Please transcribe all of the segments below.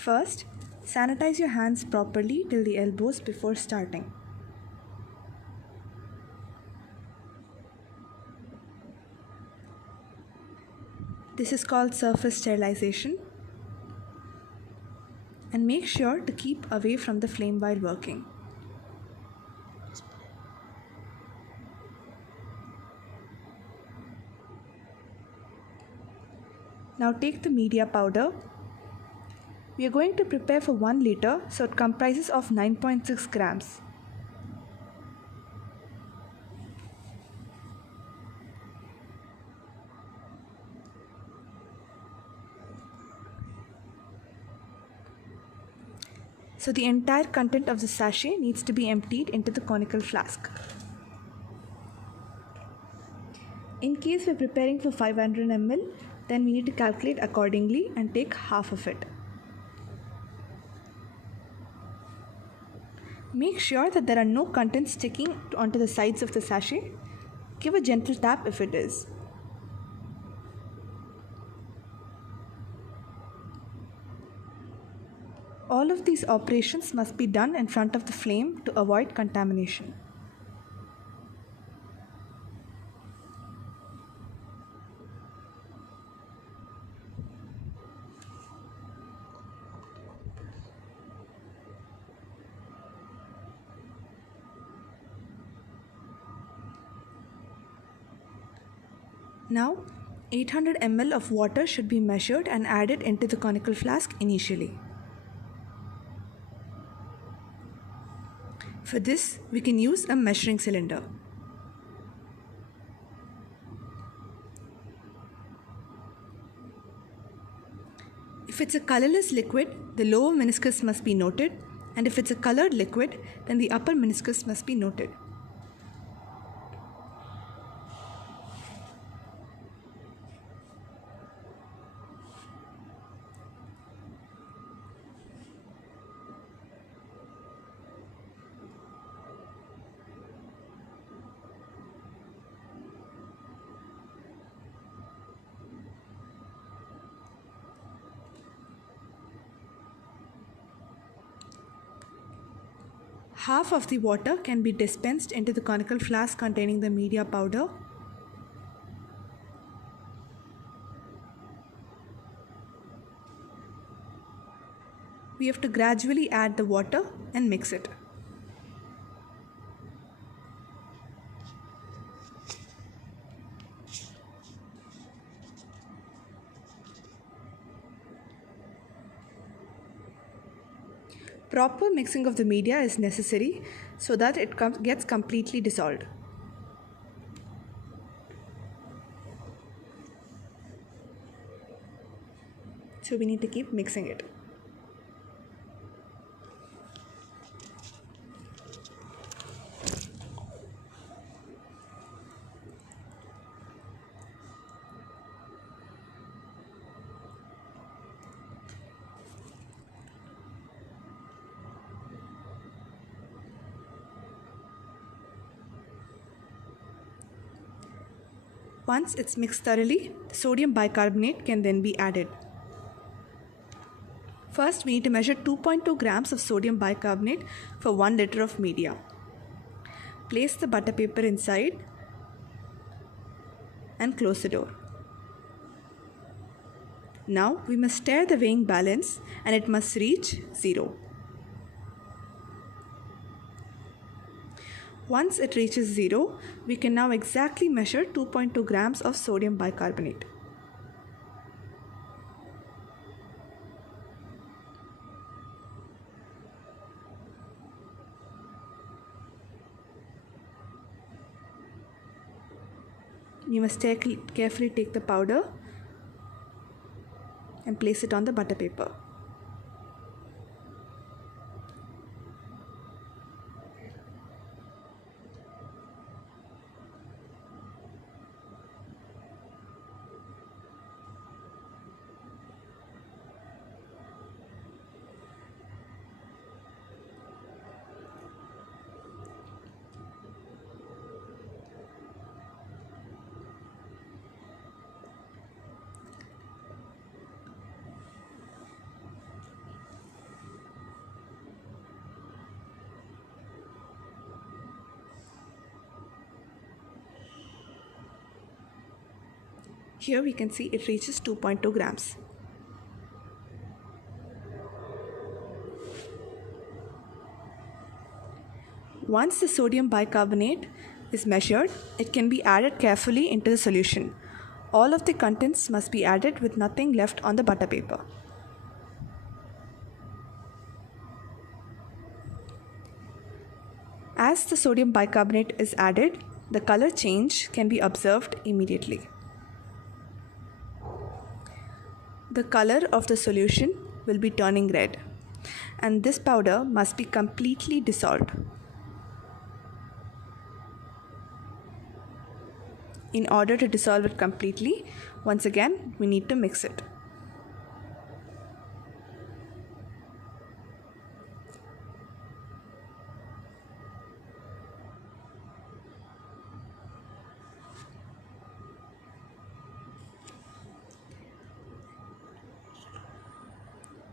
First, sanitize your hands properly till the elbows before starting. This is called surface sterilization. And make sure to keep away from the flame while working. Now take the media powder. We are going to prepare for 1 liter, so it comprises of 9.6 grams. So the entire content of the sachet needs to be emptied into the conical flask. In case we're preparing for 500 ml, then we need to calculate accordingly and take half of it. Make sure that there are no contents sticking onto the sides of the sachet. Give a gentle tap if it is. All of these operations must be done in front of the flame to avoid contamination. Now, 800 ml of water should be measured and added into the conical flask initially. For this, we can use a measuring cylinder. If it's a colorless liquid, the lower meniscus must be noted, and if it's a colored liquid, then the upper meniscus must be noted. Half of the water can be dispensed into the conical flask containing the media powder. We have to gradually add the water and mix it. Proper mixing of the media is necessary so that it gets completely dissolved. So we need to keep mixing it. Once it's mixed thoroughly, sodium bicarbonate can then be added. First, we need to measure 2.2 grams of sodium bicarbonate for 1 liter of media. Place the butter paper inside and close the door. Now, we must stir the weighing balance and it must reach 0. Once it reaches 0, we can now exactly measure 2.2 grams of sodium bicarbonate. You must carefully take the powder and place it on the butter paper. Here we can see it reaches 2.2 grams. Once the sodium bicarbonate is measured, it can be added carefully into the solution. All of the contents must be added with nothing left on the butter paper. As the sodium bicarbonate is added, the color change can be observed immediately. The color of the solution will be turning red, and this powder must be completely dissolved. In order to dissolve it completely, once again, we need to mix it.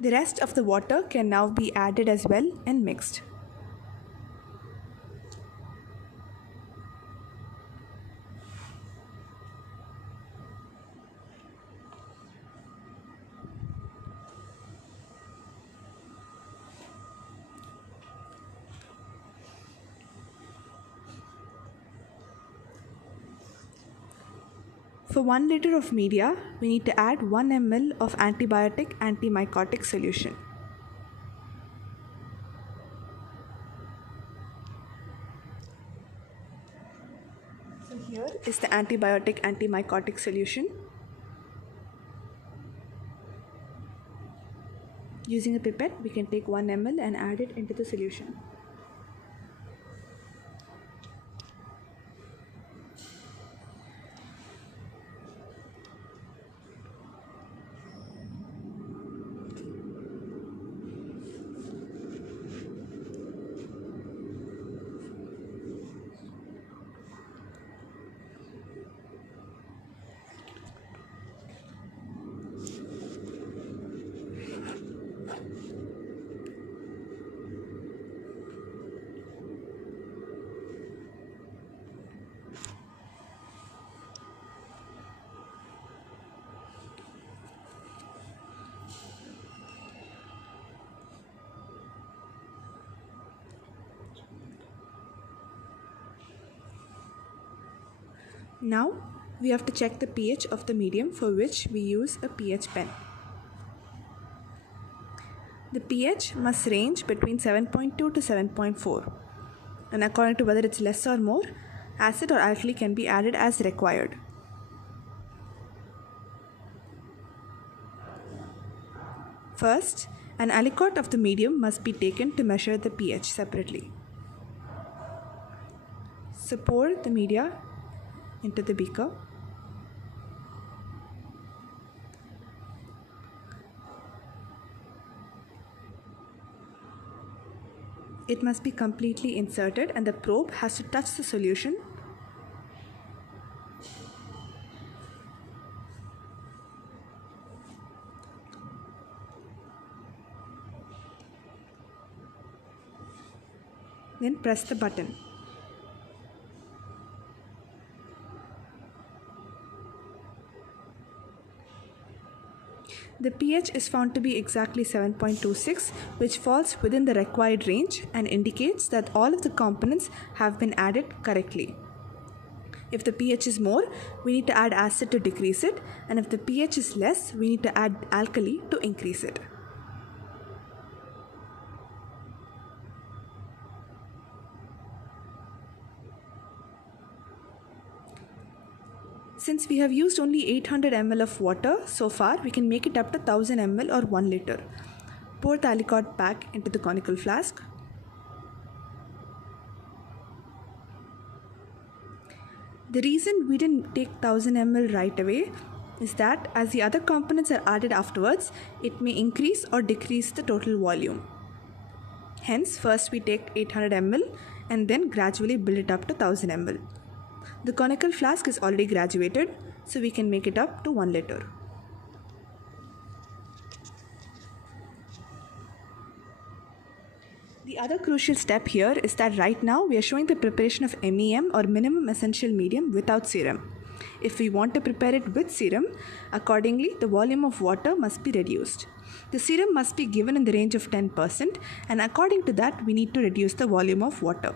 The rest of the water can now be added as well and mixed. For 1 liter of media, we need to add 1 ml of antibiotic antimycotic solution. So here is the antibiotic antimycotic solution. Using a pipette, we can take 1 ml and add it into the solution. Now, we have to check the pH of the medium, for which we use a pH pen. The pH must range between 7.2 to 7.4, and according to whether it's less or more, acid or alkali can be added as required. First, an aliquot of the medium must be taken to measure the pH separately. So pour the media into the beaker. It must be completely inserted and the probe has to touch the solution. Then press the button. The pH is found to be exactly 7.26, which falls within the required range and indicates that all of the components have been added correctly. If the pH is more, we need to add acid to decrease it, and if the pH is less, we need to add alkali to increase it. Since we have used only 800 ml of water so far, we can make it up to 1000 ml or 1 liter. Pour the aliquot back into the conical flask. The reason we didn't take 1000 ml right away is that as the other components are added afterwards, it may increase or decrease the total volume. Hence, first we take 800 ml and then gradually build it up to 1000 ml. The conical flask is already graduated, so we can make it up to 1 liter. The other crucial step here is that right now we are showing the preparation of MEM or minimum essential medium without serum. If we want to prepare it with serum, accordingly, the volume of water must be reduced. The serum must be given in the range of 10%, and according to that, we need to reduce the volume of water.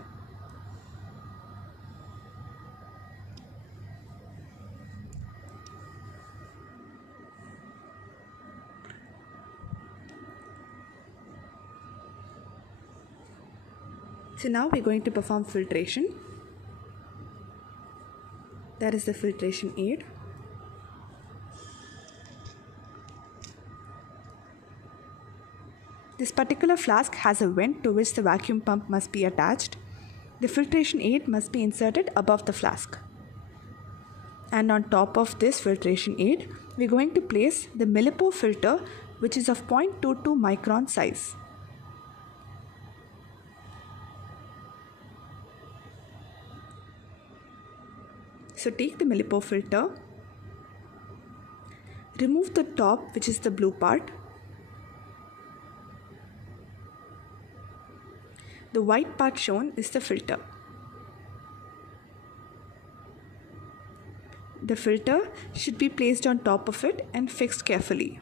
So now we're going to perform filtration. That is the filtration aid. This particular flask has a vent to which the vacuum pump must be attached. The filtration aid must be inserted above the flask. And on top of this filtration aid, we're going to place the millipore filter, which is of 0.22 micron size. So take the millipore filter, remove the top, which is the blue part. The white part shown is the filter. The filter should be placed on top of it and fixed carefully.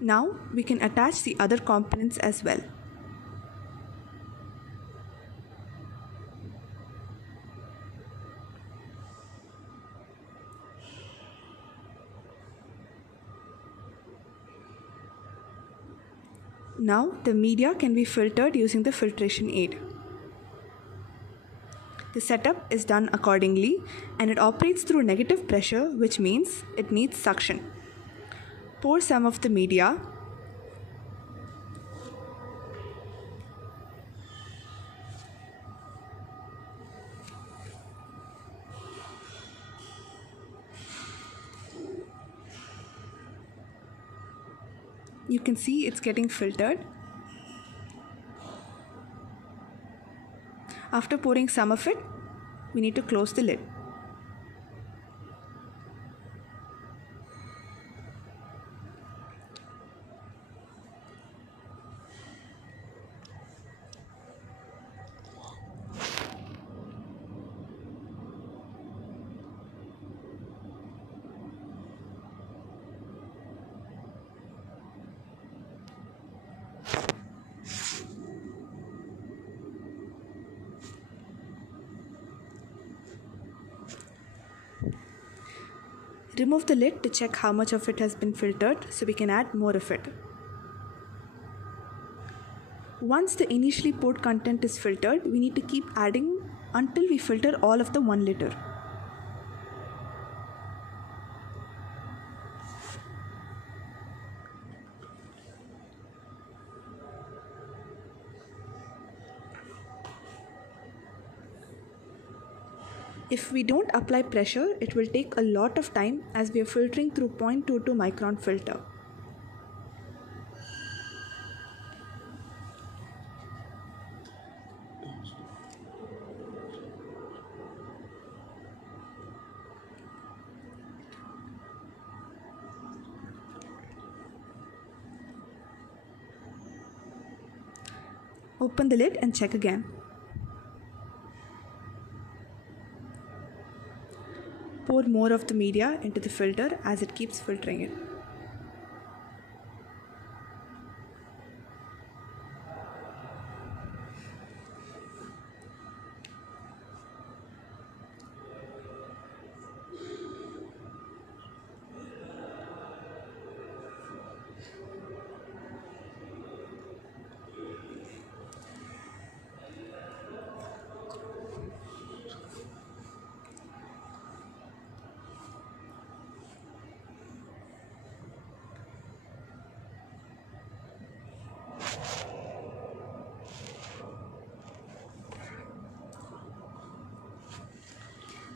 Now we can attach the other components as well. Now the media can be filtered using the filtration aid. The setup is done accordingly and it operates through negative pressure, which means it needs suction. Pour some of the media. You can see it's getting filtered. After pouring some of it, we need to close the lid. Remove the lid to check how much of it has been filtered so we can add more of it. Once the initially poured content is filtered, we need to keep adding until we filter all of the 1 liter. If we don't apply pressure, it will take a lot of time as we are filtering through 0.22 micron filter. Open the lid and check again. Pour more of the media into the filter as it keeps filtering it.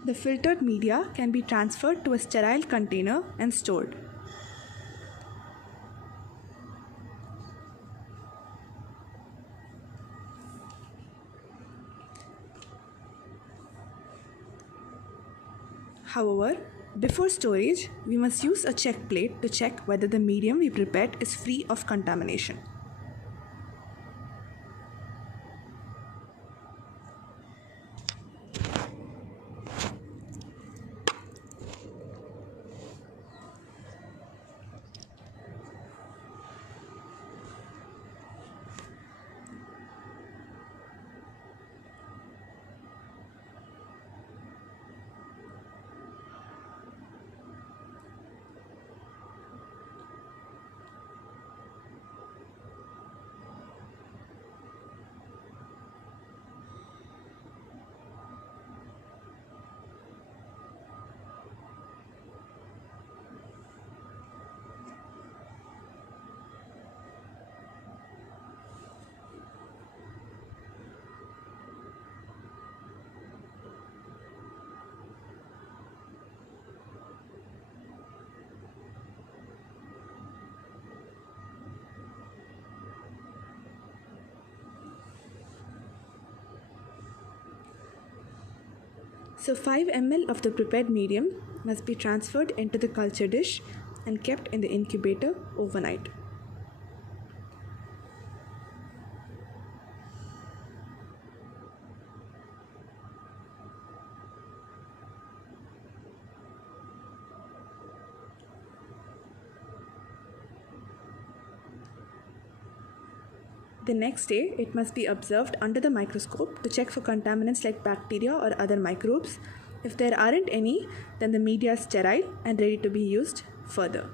The filtered media can be transferred to a sterile container and stored. However, before storage, we must use a check plate to check whether the medium we prepared is free of contamination. So 5 ml of the prepared medium must be transferred into the culture dish and kept in the incubator overnight. The next day, it must be observed under the microscope to check for contaminants like bacteria or other microbes. If there aren't any, then the media is sterile and ready to be used further.